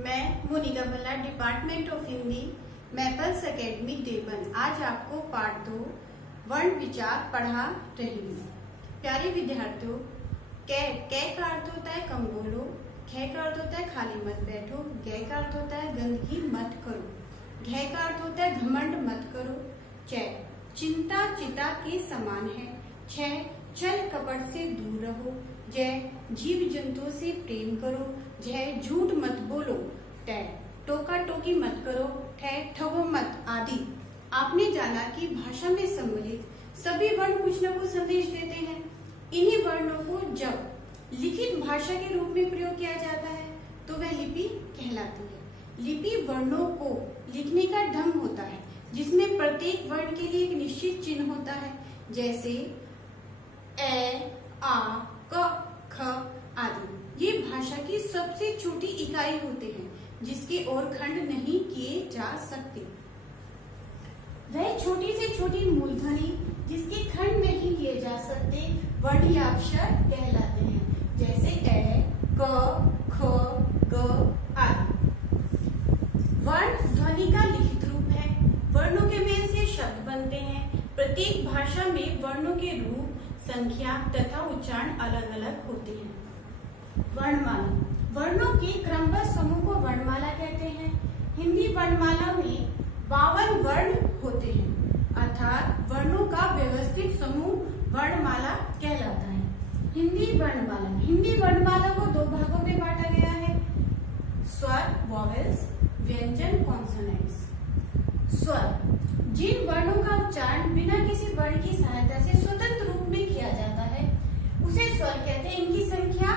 मैं Monika Bhalla, department of Hindi, Maples Academy Deoband. आज आपको पार्ट 2 वर्ण विचार पढ़ा रही हूँ। प्यारे विद्यार्थियों, कै का अर्थ होता है कम बोलो, खे का अर्थ होता है खाली मत बैठो, गै का अर्थ होता है गंदगी मत करो, घै का अर्थ होता है घमंड मत करो, चै चिंता चिता के समान है, छह छल कपट से दूर रहो, जय जीव जंतुओं से प्रेम करो, जय झूठ मत बोलो, टै टोका टोकी मत करो, ठै ठगो मत आदि। आपने जाना कि भाषा में सम्मिलित सभी वर्ण कुछ न कुछ संदेश देते हैं। इन्हीं वर्णों को जब लिखित भाषा के रूप में प्रयोग किया जाता है तो वह लिपि कहलाती है। लिपि वर्णों को लिखने का ढंग होता है जिसमें प्रत्येक वर्ण के लिए एक निश्चित चिन्ह होता है, जैसे ए, आ, क, ख आदि। ये भाषा की सबसे छोटी इकाई होते हैं जिसके और खंड नहीं किए जा सकते। वह छोटी से छोटी मूलध्वनि जिसके खंड नहीं किए जा सकते वर्ण या अक्षर कहलाते हैं, जैसे ए, क, ख, ग आदि। वर्ण ध्वनि का लिखित रूप है। वर्णों के मेल से शब्द बनते हैं। प्रत्येक भाषा में वर्णों के रूप, संख्या तथा उच्चारण अलग अलग होते हैं। वर्णमाला वर्णों के क्रमबद्ध समूह को वर्णमाला कहते हैं। हिंदी वर्णमाला में 52 वर्ण होते हैं, अर्थात वर्णों का व्यवस्थित समूह वर्णमाला कहलाता है। हिंदी वर्णमाला को 2 भागों में बांटा गया है, स्वर वॉवेल्स, व्यंजन कॉन्सोनेंट्स। स्वर जिन वर्णों का उच्चारण बिना किसी वर्ण की सहायता से स्वतंत्र रूप में किया जाता है उसे स्वर कहते हैं। इनकी संख्या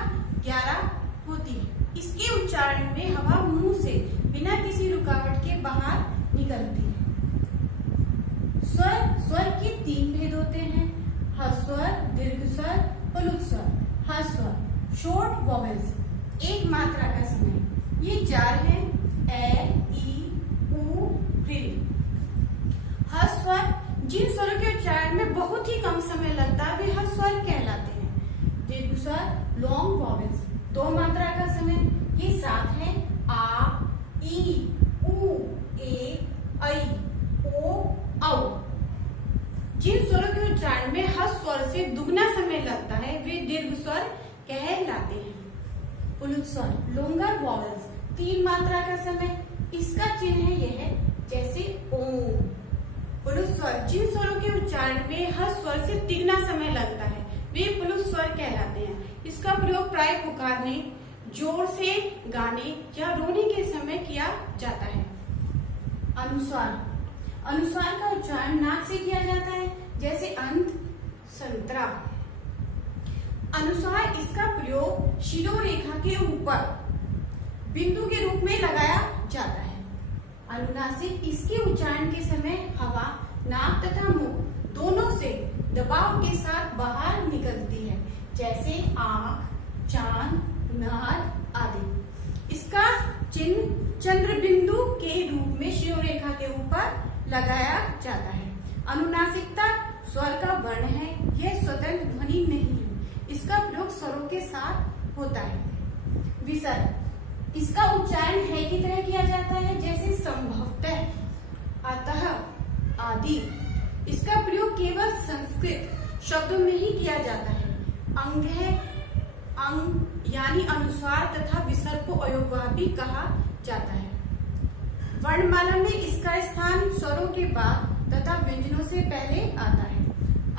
11 होती है। इसके उच्चारण में हवा मुंह से बिना किसी रुकावट के बाहर निकलती है। स्वर के 3 भेद होते हैं, ह्रस्व स्वर, दीर्घ स्वर, प्लुत स्वर। ह्रस्व स्वर शॉर्ट वॉवेल्स, एक मात्रा का समय, ये 4 हैं, ए, ई, उ, ऋ। ह्रस्व स्वर जिन स्वरों के उच्चारण में बहुत ही कम समय लगता है वे ह्रस्व स्वर कहलाते हैं। दीर्घ स्वर लॉन्ग वॉवेल्स, 2 मात्रा का समय, ये 7 हैं, आ, ई, उ, ए, ऐ, ओ, औ। जिन स्वरों के उच्चारण में ह्रस्व स्वर से दुगना समय लगता है वे दीर्घ स्वर कहलाते हैं। प्लुत स्वर लॉन्गर वॉवेल्स, 3 मात्रा का समय, इसका चिन्ह है यह, जैसे ओ। प्लुत स्वर जिन स्वरों के उच्चारण में ह्रस्व स्वर से तिगना समय लगता है वे प्लुत स्वर कहलाते हैं। इसका प्रयोग प्राय पुकारने, जोर से गाने या रोने के समय किया जाता है। अनुस्वार का उच्चारण नाक से किया जाता है, जैसे अंत, संतरा। अनुस्वार इसका प्रयोग शिरोरेखा के ऊपर बिंदु के रूप में लगाया जाता है। अनुनासिक इसके उच्चारण के समय हवा नाक तथा मुंह दोनों से दबाव के साथ बाहर निकलती है, जैसे आंख, चांद, नाद आदि। इसका चिन्ह चंद्र बिंदु के रूप में शिरोरेखा के ऊपर लगाया जाता है। अनुनासिकता स्वर का वर्ण है, यह स्वतंत्र ध्वनि नहीं है। इसका प्रयोग स्वरों के साथ होता है। विसर्ग इसका उच्चारण है की तरह किया जाता है, जैसे संभवतः, अतः आदि। इसका प्रयोग केवल संस्कृत शब्दों में ही किया जाता है। अंग है, अंग यानी अनुस्वार तथा विसर्ग को अयोगवाह भी कहा जाता है। वर्णमाला में इसका स्थान स्वरों के बाद तथा व्यंजनों से पहले आता है।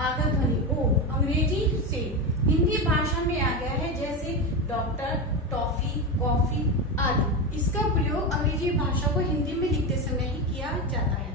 आगर ध्वनि ओ अंग्रेजी से हिंदी भाषा में आ गया है, जैसे डॉक्टर, टॉफी, कॉफी आदि। इसका प्रयोग अंग्रेजी भाषा को हिंदी में लिखते समय ही किया जाता है।